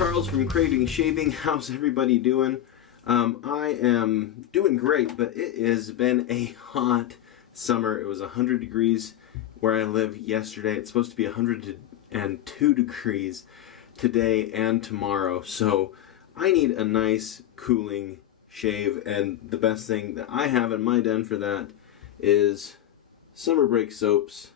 Charles from Craving Shaving. How's everybody doing? I am doing great, but it has been a hot summer. It was 100 degrees where I live yesterday. It's supposed to be 102 degrees today and tomorrow, so I need a nice cooling shave, and the best thing that I have in my den for that is summer break soaps,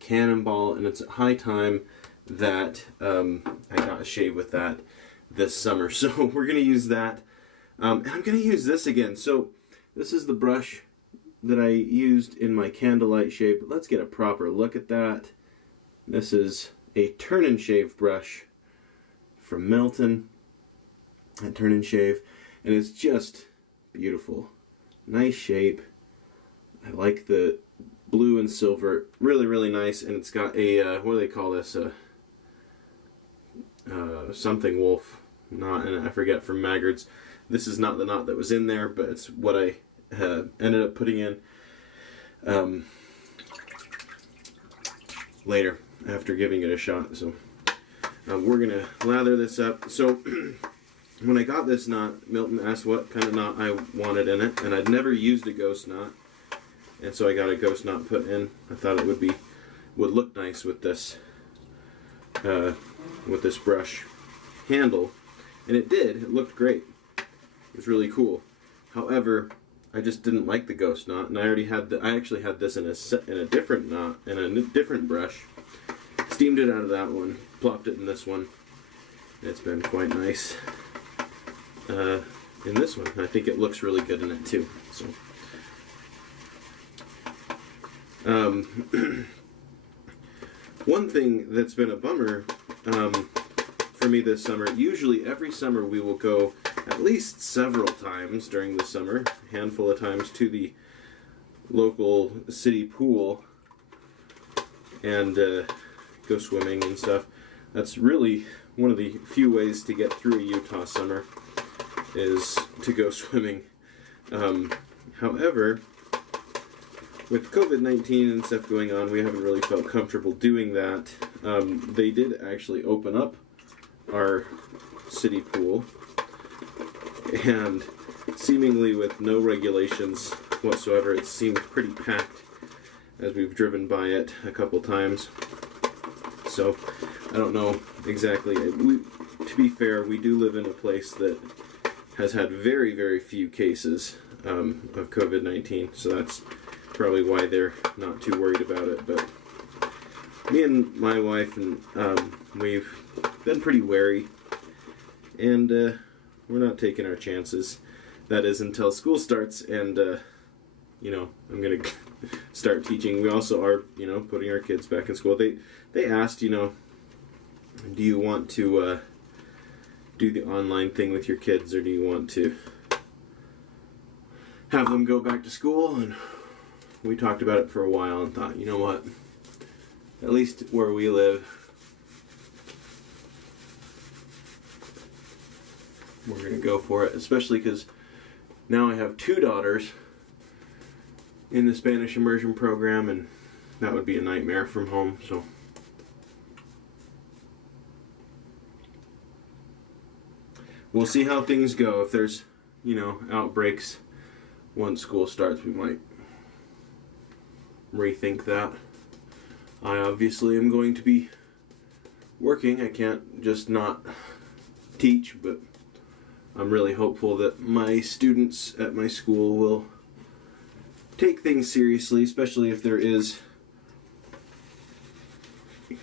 Cannonball, and it's high time that I got a shave with that this summer. So we're going to use that. And I'm going to use this again. So this is the brush that I used in my candlelight shave. But let's get a proper look at that. This is a turn and shave brush from Melton at Turn and Shave. And it's just beautiful. Nice shape. I like the blue and silver. Really, really nice. And it's got a, what do they call this? Something wolf knot, and I forget, from Maggard's. This is not the knot that was in there, but it's what I ended up putting in later after giving it a shot. So we're gonna lather this up. So when I got this knot, Milton asked what kind of knot I wanted in it, and I'd never used a ghost knot, and so I got a ghost knot put in. I thought it would look nice with this brush handle, and it did. It looked great. It was really cool. However, I just didn't like the ghost knot, and I actually had this in a different knot and a different brush. Steamed it out of that one, plopped it in this one. It's been quite nice in this one. I think it looks really good in it too. So. One thing that's been a bummer for me this summer, usually every summer we will go at least several times during the summer, a handful of times, to the local city pool and go swimming and stuff. That's really one of the few ways to get through a Utah summer, is to go swimming. However, with COVID-19 and stuff going on, we haven't really felt comfortable doing that. They did actually open up our city pool, and seemingly with no regulations whatsoever. It seemed pretty packed as we've driven by it a couple times. So I don't know exactly. To be fair, we do live in a place that has had very, very few cases of COVID-19, so that's probably why they're not too worried about it. But me and my wife, and we've been pretty wary, and we're not taking our chances. That is until school starts, and I'm gonna start teaching. We also are, putting our kids back in school. They asked, do you want to do the online thing with your kids, or do you want to have them go back to school? And we talked about it for a while and thought, you know what, at least where we live, we're going to go for it, especially because now I have two daughters in the Spanish immersion program, and that would be a nightmare from home. So we'll see how things go. If there's, outbreaks once school starts, we might rethink that. I obviously am going to be working. I can't just not teach, but I'm really hopeful that my students at my school will take things seriously, especially if there is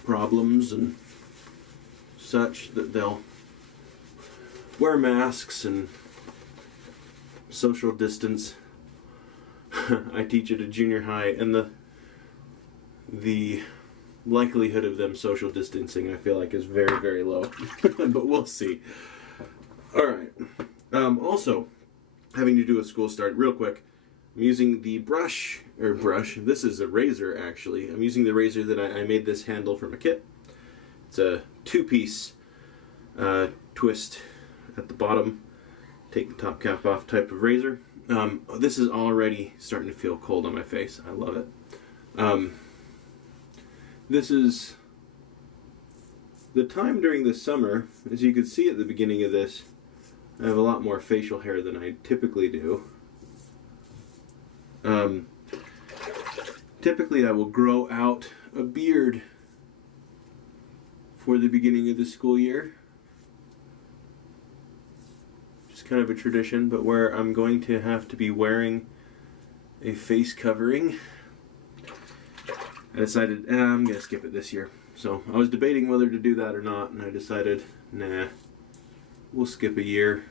problems and such, that they'll wear masks and social distance. I teach at a junior high, and the likelihood of them social distancing, I feel like, is very, very low. But we'll see. Alright. Also, having to do with school start, real quick, I'm using the brush, this is a razor actually. I'm using the razor that I made this handle from a kit. It's a two-piece twist at the bottom, take the top cap off type of razor. This is already starting to feel cold on my face. I love it. This the time during the summer, as you could see at the beginning of this, I have a lot more facial hair than I typically do. Typically I will grow out a beard for the beginning of the school year. Just kind of a tradition, but where I'm going to have to be wearing a face covering, I decided I'm going to skip it this year. So I was debating whether to do that or not, and I decided, nah, we'll skip a year.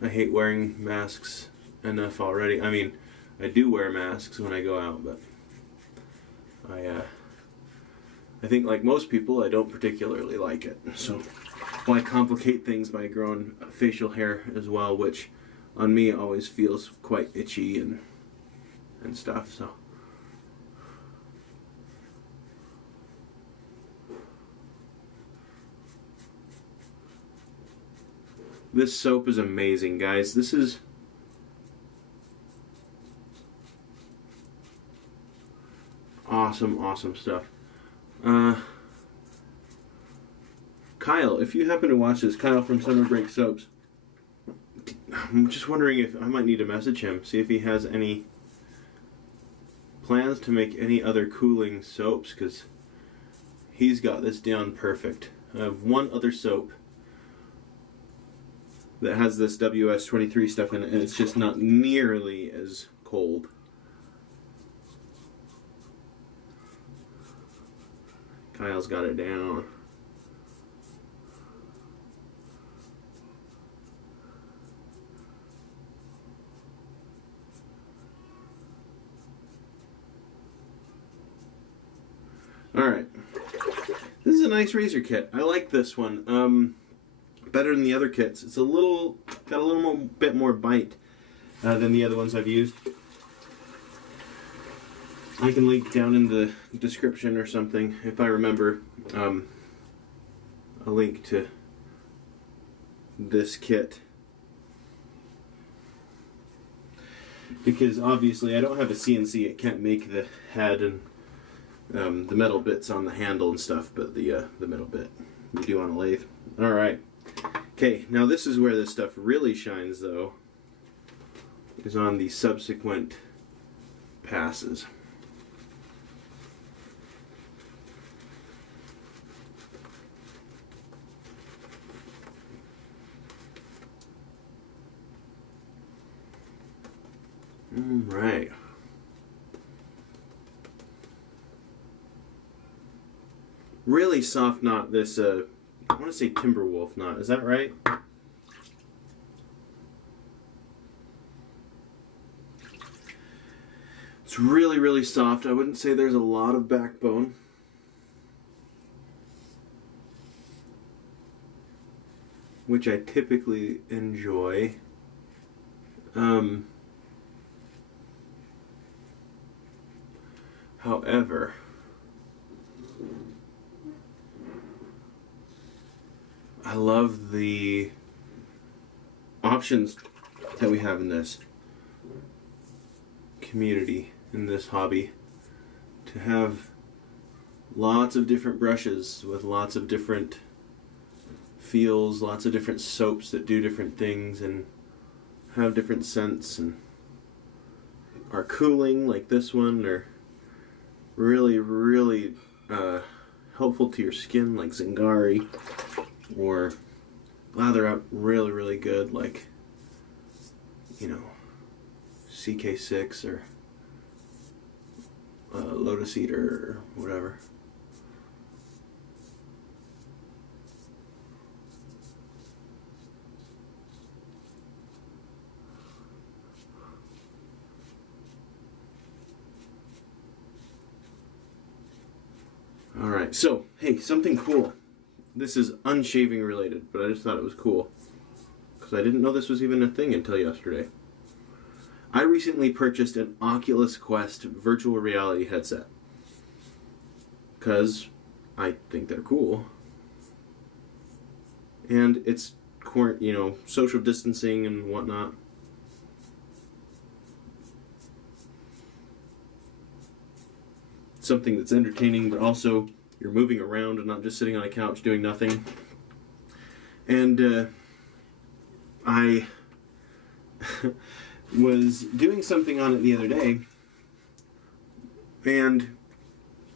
I hate wearing masks enough already. I mean, I do wear masks when I go out, but I think like most people, I don't particularly like it. So why complicate things by growing facial hair as well, which on me always feels quite itchy and stuff. So this soap is amazing, guys. This is awesome stuff. Kyle, if you happen to watch this, Kyle from Summer Break Soaps, I'm just wondering if I might need to message him, see if he has any plans to make any other cooling soaps, because he's got this down perfect. I have one other soap that has this WS-23 stuff in it, and it's just not nearly as cold. Kyle's got it down. Alright. This is a nice razor kit. I like this one. Better than the other kits. It's got a little bit more bite than the other ones I've used. I can link down in the description or something, if I remember, a link to this kit. Because obviously I don't have a CNC, it can't make the head and the metal bits on the handle and stuff, but the metal bit we do on a lathe. Alright. Okay, now this is where this stuff really shines, though, is on the subsequent passes. Right. Really soft knot, this, I want to say Timberwolf knot, is that right? It's really soft. I wouldn't say there's a lot of backbone. Which I typically enjoy. However, I love the options that we have in this community, in this hobby, to have lots of different brushes with lots of different feels, lots of different soaps that do different things and have different scents and are cooling, like this one, or really helpful to your skin, like Zingari, or lather up really good, like, you know, CK6 or Lotus Eater or whatever. Alright, so, hey, something cool. This is unshaving related, but I just thought it was cool, because I didn't know this was even a thing until yesterday. I recently purchased an Oculus Quest virtual reality headset, because I think they're cool. And it's, you know, social distancing and whatnot. Something that's entertaining, but also you're moving around and not just sitting on a couch doing nothing. And I was doing something on it the other day, and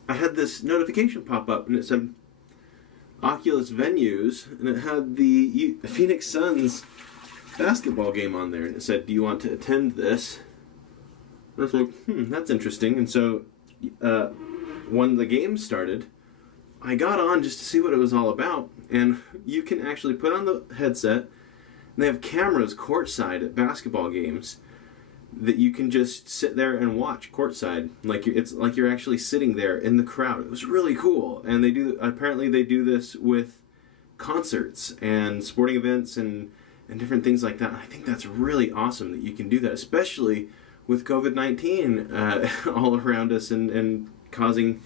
I had this notification pop up, and it said Oculus Venues, and it had the Phoenix Suns basketball game on there, and it said, "Do you want to attend this?" And I was like, that's interesting. And so when the game started, I got on just to see what it was all about, and you can actually put on the headset, and they have cameras courtside at basketball games that you can just sit there and watch courtside, it's like you're actually sitting there in the crowd. It was really cool, and apparently they do this with concerts and sporting events and different things like that. I think that's really awesome that you can do that, especially with COVID-19 all around us and causing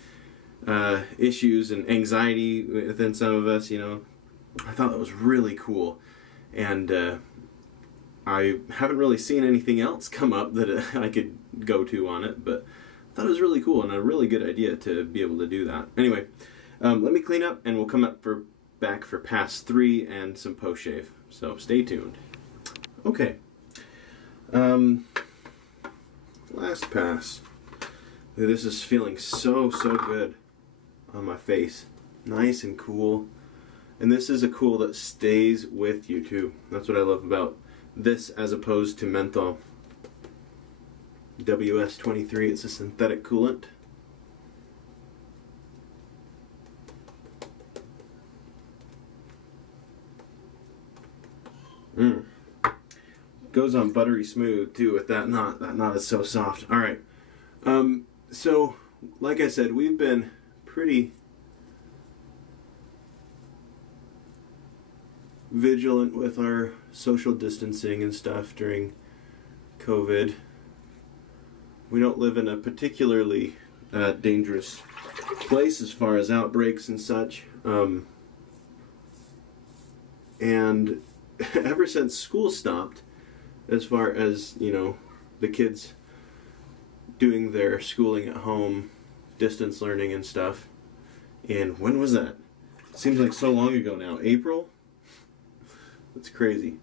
issues and anxiety within some of us. I thought that was really cool, and I haven't really seen anything else come up that I could go to on it, but I thought it was really cool and a really good idea to be able to do that. Anyway, let me clean up and we'll come back for pass 3 and some post shave. So stay tuned. Okay. Last pass. This is feeling so good on my face. Nice and cool. And this is a cool that stays with you too. That's what I love about this as opposed to menthol. WS-23, it's a synthetic coolant. Goes on buttery smooth too with that knot. That knot is so soft. Alright. So, like I said, we've been pretty vigilant with our social distancing and stuff during COVID. We don't live in a particularly dangerous place as far as outbreaks and such. And ever since school stopped, as far as, the kids doing their schooling at home, distance learning and stuff, and when was that? Seems like so long ago now. April? That's crazy.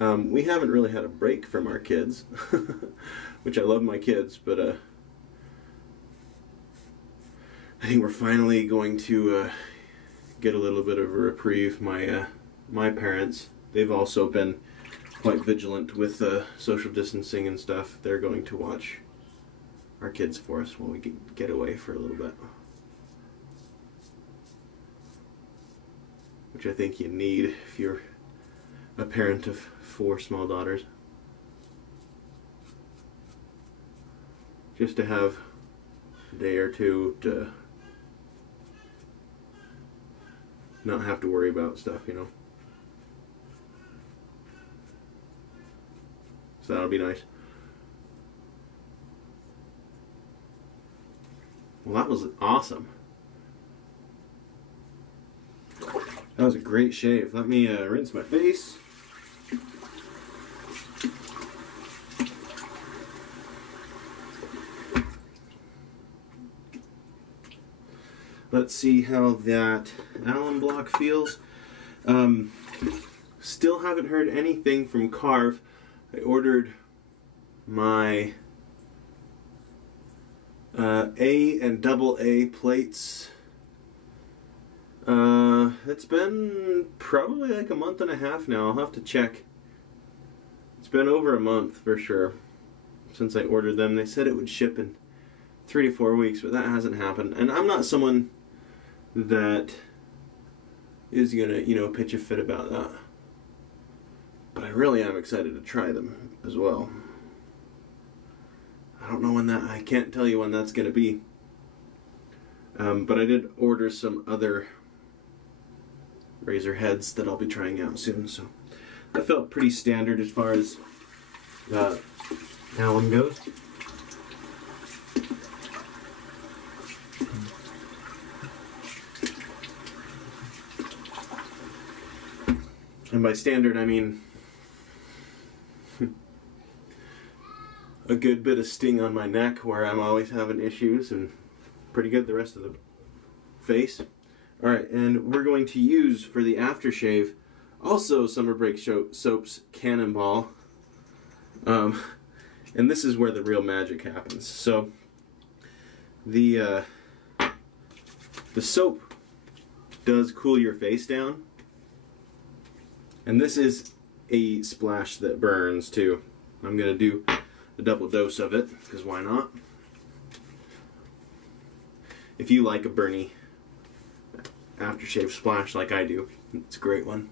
We haven't really had a break from our kids, which I love my kids, but I think we're finally going to get a little bit of a reprieve. My parents, they've also been quite vigilant with social distancing and stuff. They're going to watch our kids for us while we get away for a little bit. Which I think you need if you're a parent of 4 small daughters. Just to have a day or two to not have to worry about stuff, So that'll be nice. Well, that was awesome. That was a great shave. Let me rinse my face. Let's see how that Allen block feels. Still haven't heard anything from Carve. I ordered my A and AA plates. It's been probably like a month and a half now. I'll have to check. It's been over a month for sure since I ordered them. They said it would ship in 3 to 4 weeks, but that hasn't happened. And I'm not someone that is gonna, pitch a fit about that. But I really am excited to try them as well. I don't know when I can't tell you when that's gonna be. But I did order some other razor heads that I'll be trying out soon, so that felt pretty standard as far as Allen goes. And by standard, I mean a good bit of sting on my neck where I'm always having issues, and pretty good. The rest of the face. All right, and we're going to use for the aftershave also Summer Break Soap's Cannonball. And this is where the real magic happens. So the soap does cool your face down, and this is a splash that burns too. I'm gonna do a double dose of it because why not? If you like a burny aftershave splash like I do, it's a great one.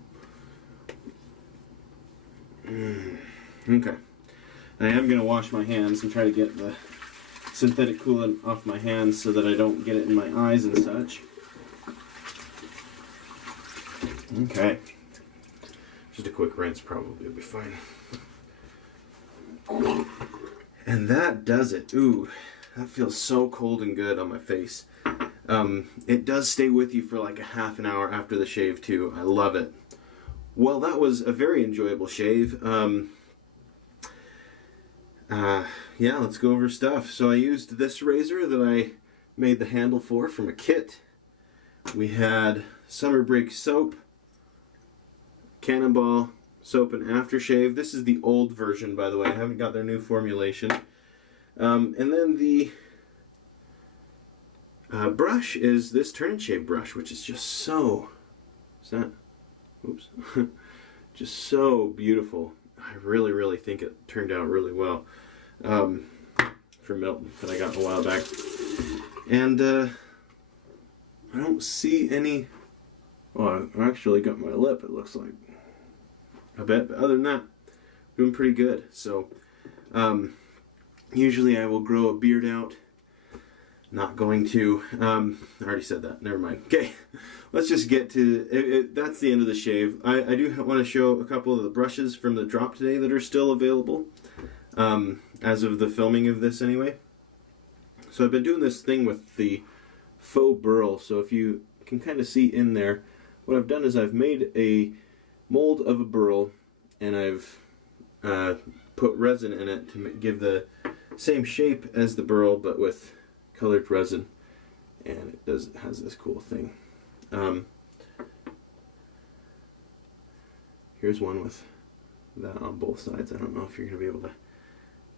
Okay. I am going to wash my hands and try to get the synthetic coolant off my hands so that I don't get it in my eyes and such. Okay. Just a quick rinse probably will be fine. And that does it. Ooh, that feels so cold and good on my face. It does stay with you for like a half an hour after the shave too. I love it. Well, that was a very enjoyable shave. Yeah, let's go over stuff. So I used this razor that I made the handle for from a kit. We had Summer Break Soap, Cannonball Soap and Aftershave. This is the old version, by the way. I haven't got their new formulation. And then the brush is this turn and shave brush, which is just so, oops, just so beautiful. I really, really think it turned out really well. From Milton that I got a while back. And I don't see any, well, I actually got my lip, it looks like, a bit, but other than that, doing pretty good. So usually I will grow a beard out. Not going to. I already said that. Never mind. Okay, let's just get to it. That's the end of the shave. I do want to show a couple of the brushes from the drop today that are still available, as of the filming of this anyway. So I've been doing this thing with the faux burl. So if you can kind of see in there, what I've done is I've made a mold of a burl, and I've put resin in it to give the same shape as the burl, but with colored resin, and it has this cool thing. Here's one with that on both sides. I don't know if you're going to be able to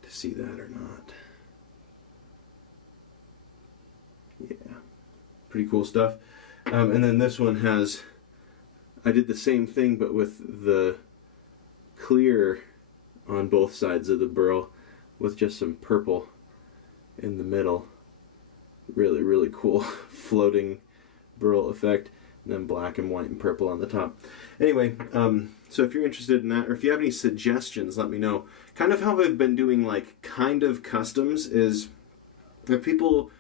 see that or not. Yeah, pretty cool stuff. And then this one has, I did the same thing but with the clear on both sides of the burl with just some purple in the middle. Really, really cool floating burl effect, and then black and white and purple on the top. Anyway, so if you're interested in that, or if you have any suggestions, let me know. Kind of how I've been doing like kind of customs is if people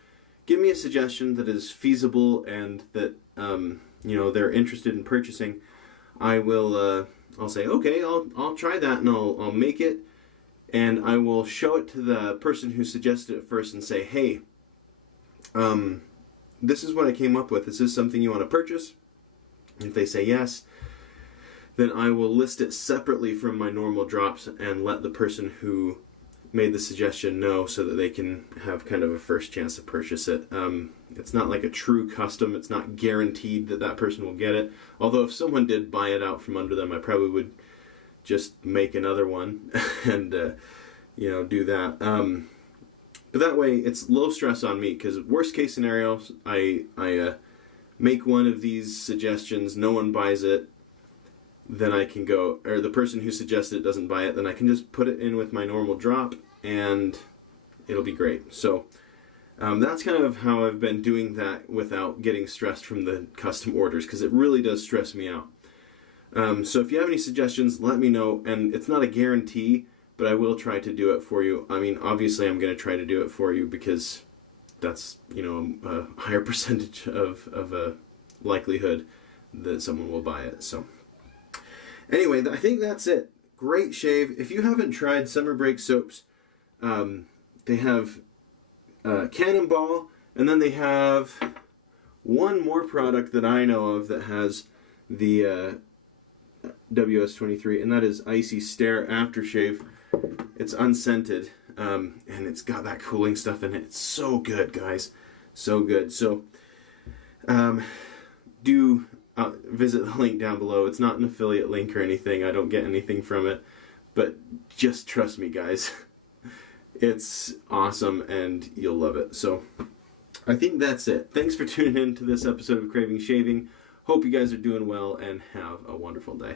give me a suggestion that is feasible and that you know, they're interested in purchasing, I will I'll say, okay, I'll try that, and I'll make it, and I will show it to the person who suggested it first and say, hey, this is what I came up with. Is this something you want to purchase? If they say yes, then I will list it separately from my normal drops and let the person who made the suggestion know so that they can have kind of a first chance to purchase it. It's not like a true custom. It's not guaranteed that that person will get it. Although if someone did buy it out from under them, I probably would just make another one and you know, do that. But that way, it's low stress on me, because worst case scenario, I make one of these suggestions, no one buys it, then I can go, or the person who suggested it doesn't buy it, then I can just put it in with my normal drop, and it'll be great. So that's kind of how I've been doing that without getting stressed from the custom orders, because it really does stress me out. So if you have any suggestions, let me know, and it's not a guarantee, but I will try to do it for you. I mean, obviously I'm going to try to do it for you because that's, you know, a higher percentage of a likelihood that someone will buy it. So anyway, I think that's it. Great shave. If you haven't tried Summer Break Soaps, they have Cannonball, and then they have one more product that I know of that has the WS-23, and that is Icy Stare Aftershave. It's unscented, and it's got that cooling stuff in it. It's so good, guys. So good. So do visit the link down below. It's not an affiliate link or anything. I don't get anything from it. But just trust me, guys. It's awesome and you'll love it. So I think that's it. Thanks for tuning in to this episode of Craving Shaving. Hope you guys are doing well and have a wonderful day.